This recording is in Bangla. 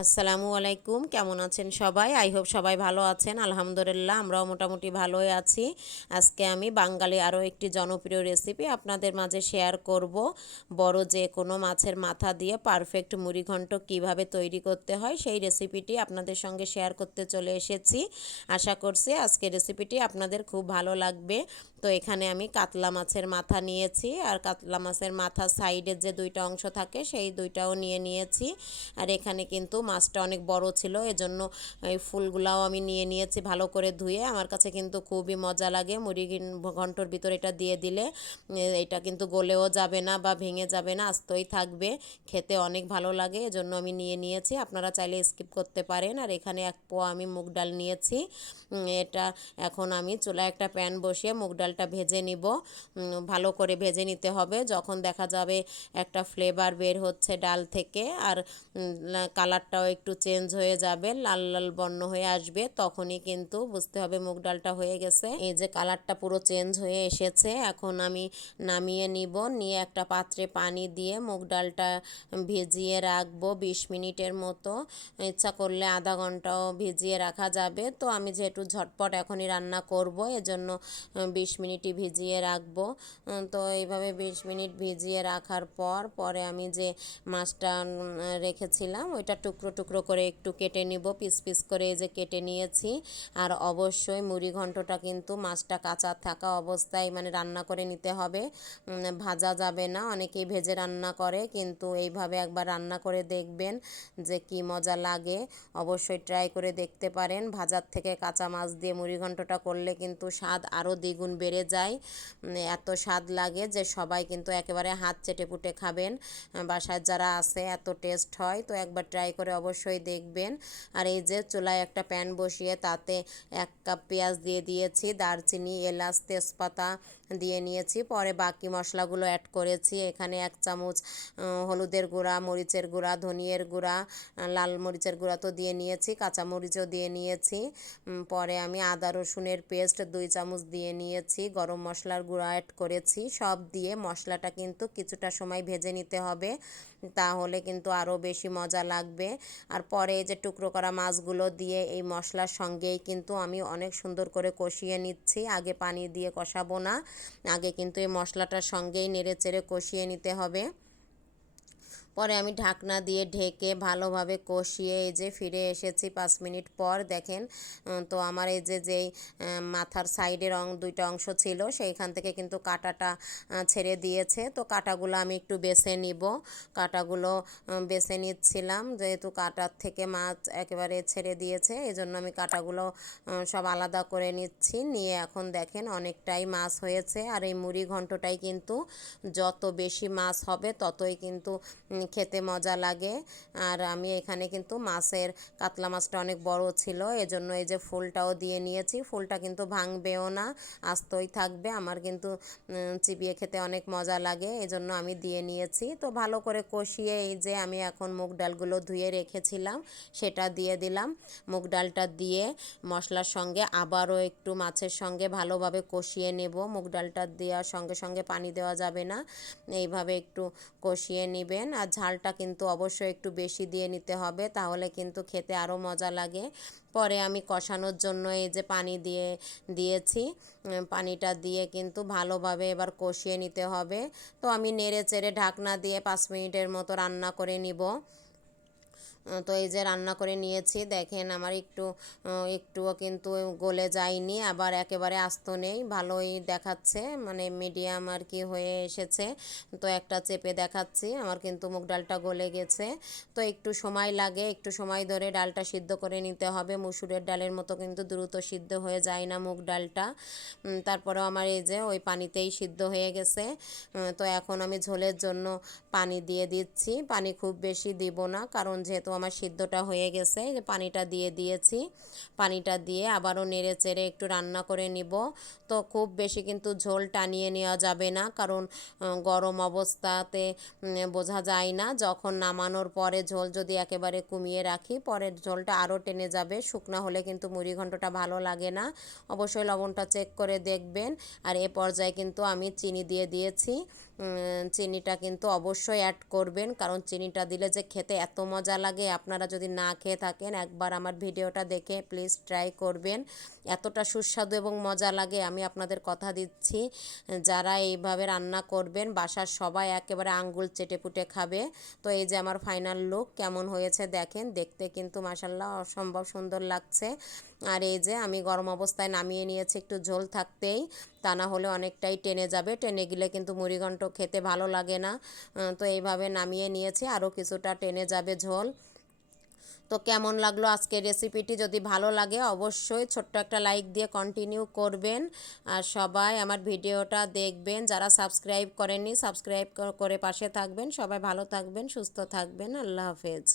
আসসালামু আলাইকুম, কেমন আছেন সবাই? আই হোপ সবাই ভালো আছেন। আলহামদুলিল্লাহ, আমরাও মোটামুটি ভালোই আছি। আজকে আমি বাঙালি আরও একটি জনপ্রিয় রেসিপি আপনাদের মাঝে শেয়ার করব। বড় যে কোনো মাছের মাথা দিয়ে পারফেক্ট মুড়িঘণ্ট কীভাবে তৈরি করতে হয়, সেই রেসিপিটি আপনাদের সঙ্গে শেয়ার করতে চলে এসেছি। আশা করছি আজকে রেসিপিটি আপনাদের খুব ভালো লাগবে। তো এখানে আমি কাতলা মাছের মাথা নিয়েছি, আর কাতলা মাছের মাথা সাইডের যে দুইটা অংশ থাকে, সেই দুইটাও নিয়ে নিয়েছি। আর এখানে কিন্তু মাছটা অনেক বড় ছিল, এজন্য এই ফুলগুলাও আমি নিয়ে নিয়েছি ভালো করে ধুয়ে। আমার কাছে কিন্তু খুবই মজা লাগে মুড়ি ঘন্টর ভিতরে এটা দিয়ে দিলে এটা কিন্তু গলেও যাবে না বা ভেঙে যাবে না, আস্তই থাকবে, খেতে অনেক ভালো লাগে, এজন্য আমি নিয়ে নিয়েছি। আপনারা চাইলে স্কিপ করতে পারেন, আর এখানে এক পোয়া আমি মুগ ডাল নিয়েছি এটা এখন আমি চুলায় একটা প্যান বসিয়ে মুগ ডালটা ভেজে নিব ভালো করে ভেজে নিতে হবে, যখন দেখা যাবে একটা ফ্লেভার বের হচ্ছে ডাল থেকে, আর কালারটাও একটু চেঞ্জ হয়ে যাবে, লাল লাল বর্ণ হয়ে আসবে, তখনই কিন্তু বুঝতে হবে মুগ ডালটা হয়ে গেছে। এই যে কালারটা পুরো চেঞ্জ হয়ে এসেছে, এখন আমি নামিয়ে নিব, নিয়ে একটা পাত্রে পানি দিয়ে মুগ ডালটা ভিজিয়ে রাখব বিশ মিনিটের মতো। ইচ্ছা করলে আধা ঘন্টাও ভিজিয়ে রাখা যাবে। তো আমি যেহেতু ঝটপট এখনই রান্না করব, এজন্য বিশ মিনিটই ভিজিয়ে রাখব। তো এইভাবে বিশ মিনিট ভিজিয়ে রাখার পর, পরে আমি যে মাছটা রেখেছিলাম, ওইটা টুকরো টুকরো করে একটু কেটে নিব, পিস পিস করে এই যে কেটে নিয়েছি। আর অবশ্যই মুড়ি ঘন্টটা কিন্তু মাছটা কাঁচা থাকা অবস্থায় মানে রান্না করে নিতে হবে। ভাজা যাবে না, অনেকেই ভেজে রান্না করে, কিন্তু এইভাবে একবার রান্না করে দেখবেন যে কি মজা লাগে। অবশ্যই ট্রাই করে দেখতে পারেন। ভাজার থেকে কাঁচা মাছ দিয়ে মুড়ি ঘন্টটা করলে কিন্তু স্বাদ আরও দ্বিগুণ বেড়ে যায়। এত স্বাদ লাগে যে সবাই কিন্তু একেবারে হাত চেটে পুটে খাবেন। বাসায় যারা আছে, এত টেস্ট হয়, তো একবার ট্রাই করে অবশ্যই দেখবেন। আর এই যে চুলায় একটা প্যান বসিয়ে তাতে এক কাপ পেঁয়াজ দিয়ে দিয়েছি, দারচিনি, এলাচ, তেজপাতা দিয়ে নিয়েছি। পরে বাকি মশলাগুলো অ্যাড করেছি। এখানে এক চামচ হলুদের গুঁড়া, মরিচের গুঁড়া, ধনিয়ের গুঁড়া লাল মরিচের গুঁড়া তো দিয়ে নিয়েছি, কাঁচা মরিচও দিয়ে নিয়েছি। পরে আমি আদা, রসুনের পেস্ট দুই চামচ দিয়ে নিয়েছি, গরম মশলার গুঁড়া অ্যাড করেছি। সব দিয়ে মশলাটা কিন্তু কিছুটা সময় ভেজে নিতে হবে, তাহলে কিন্তু আরও বেশি মজা লাগবে। আর পরে এই যে টুকরো করা মাছগুলো দিয়ে এই মশলার সঙ্গেই কিন্তু আমি অনেক সুন্দর করে কষিয়ে নিচ্ছি। আগে পানি দিয়ে কষাবো না। আগে কিন্তু এই মশলাটার সঙ্গেই নেড়ে চেড়ে কষিয়ে নিতে হবে। পরে আমি ঢাকনা দিয়ে ঢেকে ভালোভাবে কষিয়ে এই যে ফিরে এসেছি পাঁচ মিনিট পর, দেখেন তো আমার এই যে, যেই মাথার সাইডের অং দুইটা অংশ ছিল, সেইখান থেকে কিন্তু কাটাটা ছেড়ে দিয়েছে। তো কাটাগুলো আমি একটু বেছে নিব। কাটাগুলো বেছে নিচ্ছিলাম, যেহেতু কাটার থেকে মাছ একেবারে ছেড়ে দিয়েছে এই জন্য আমি কাটাগুলো সব আলাদা করে নিচ্ছি। নিয়ে এখন দেখেন অনেকটাই মাছ হয়েছে, আর এই মুড়ি ঘন্টটাই কিন্তু যত বেশি মাছ হবে, ততই কিন্তু খেতে মজা লাগে। আর আমি এখানে কিন্তু মাছের, কাতলা মাছটা অনেক বড় ছিল, এজন্য এই যে ফুলটাও দিয়ে নিয়েছি। ফুলটা কিন্তু ভাঙবেও না, আস্তই থাকবে। আমার কিন্তু চিবিয়ে খেতে অনেক মজা লাগে, এজন্য আমি দিয়ে নিয়েছি। তো ভালো করে কষিয়ে এই যে আমি এখন মুগ ডালগুলো ধুয়ে রেখেছিলাম, সেটা দিয়ে দিলাম। মুগ ডালটা দিয়ে মশলার সঙ্গে আবারও একটু মাছের সঙ্গে ভালোভাবে কষিয়ে নেব। মুগ ডালটা দেওয়ার সঙ্গে সঙ্গে পানি দেওয়া যাবে না, এইভাবে একটু কষিয়ে নেবেন। আর ঝালটা কিন্তু অবশ্যই একটু বেশি দিয়ে নিতে হবে, তাহলে কিন্তু খেতে আরও মজা লাগে। পরে আমি কষানোর জন্য এই যে পানি দিয়ে দিয়েছি পানিটা দিয়ে কিন্তু ভালোভাবে এবার কষিয়ে নিতে হবে। তো আমি নেড়ে চেড়ে ঢাকনা দিয়ে পাঁচ মিনিটের মতো রান্না করে নিব। তো এই যে রান্না করে নিয়েছি, দেখেন আমার একটু একটুও কিন্তু গলে যায়নি, আবার একেবারে আস্ত নেই, ভালোই দেখাচ্ছে মানে মিডিয়াম আর কি হয়ে এসেছে। তো একটা চেপে দেখাচ্ছি, আমার কিন্তু মুগ ডালটা গলে গেছে। তো একটু সময় লাগে, একটু সময় ধরে ডালটা সিদ্ধ করে নিতে হবে, মুসুরের ডালের মতো কিন্তু দ্রুত সিদ্ধ হয়ে যায় না মুগ ডালটা। তারপরেও আমার এই যে ওই পানিতেই সিদ্ধ হয়ে গেছে। তো এখন আমি ঝোলের জন্য পানি দিয়ে দিচ্ছি, পানি খুব বেশি দিব না, কারণ যেহেতু আমার সিদ্ধটা হয়ে গেছে। পানিটা দিয়ে দিয়েছি। পানিটা দিয়ে আবারও নেড়ে চেড়ে একটু রান্না করে নিব। তো খুব বেশি কিন্তু ঝোল টানিয়ে নেওয়া যাবে না। কারণ গরম অবস্থাতে বোঝা যায় না। যখন নামানোর পরে ঝোল যদি একেবারে কমিয়ে রাখি পরে ঝোলটা আরও টেনে যাবে। শুকনা হলে কিন্তু মুড়ি ঘন্টটা ভালো লাগে না। অবশ্যই লবণটা চেক করে দেখবেন। আর এ পর্যায়ে কিন্তু আমি চিনি দিয়ে দিয়েছি। চিনিটা কিন্তু অবশ্যই অ্যাড করবেন। কারণ চিনিটা দিলে যে খেতে এত মজা লাগে, আপনারা যদি না খেয়ে থাকেন, একবার আমার ভিডিওটা দেখে প্লিজ ট্রাই করবেন। এতটা সুস্বাদু এবং মজা লাগে, আমি আপনাদের কথা দিচ্ছি। যারা এইভাবে রান্না করবেন, বাসার সবাই একেবারে আঙ্গুল চেটে পুটে খাবে। তো এই যে আমার ফাইনাল লুক কেমন হয়েছে দেখেন, দেখতে কিন্তু মাসাল্লাহ অসম্ভব সুন্দর লাগছে। আর এই যে আমি গরম অবস্থায় নামিয়ে নিয়েছি একটু ঝোল থাকতেই। তা না হলে অনেকটাই টেনে যাবে। টেনে গেলে কিন্তু মুড়িঘণ্ট খেতে ভালো লাগে না। তো এইভাবে নামিয়ে নিয়েছি, আরও কিছুটা টেনে যাবে ঝোল। তো কেমন লাগল আজকের রেসিপিটি? যদি ভালো লাগে অবশ্যই ছোট্ট একটা লাইক দিয়ে কন্টিনিউ করবেন। আর সবাই আমার ভিডিওটা দেখবেন। যারা সাবস্ক্রাইব করেননি সাবস্ক্রাইব করে পাশে থাকবেন। সবাই ভালো থাকবেন, সুস্থ থাকবেন। আল্লাহ হাফেজ।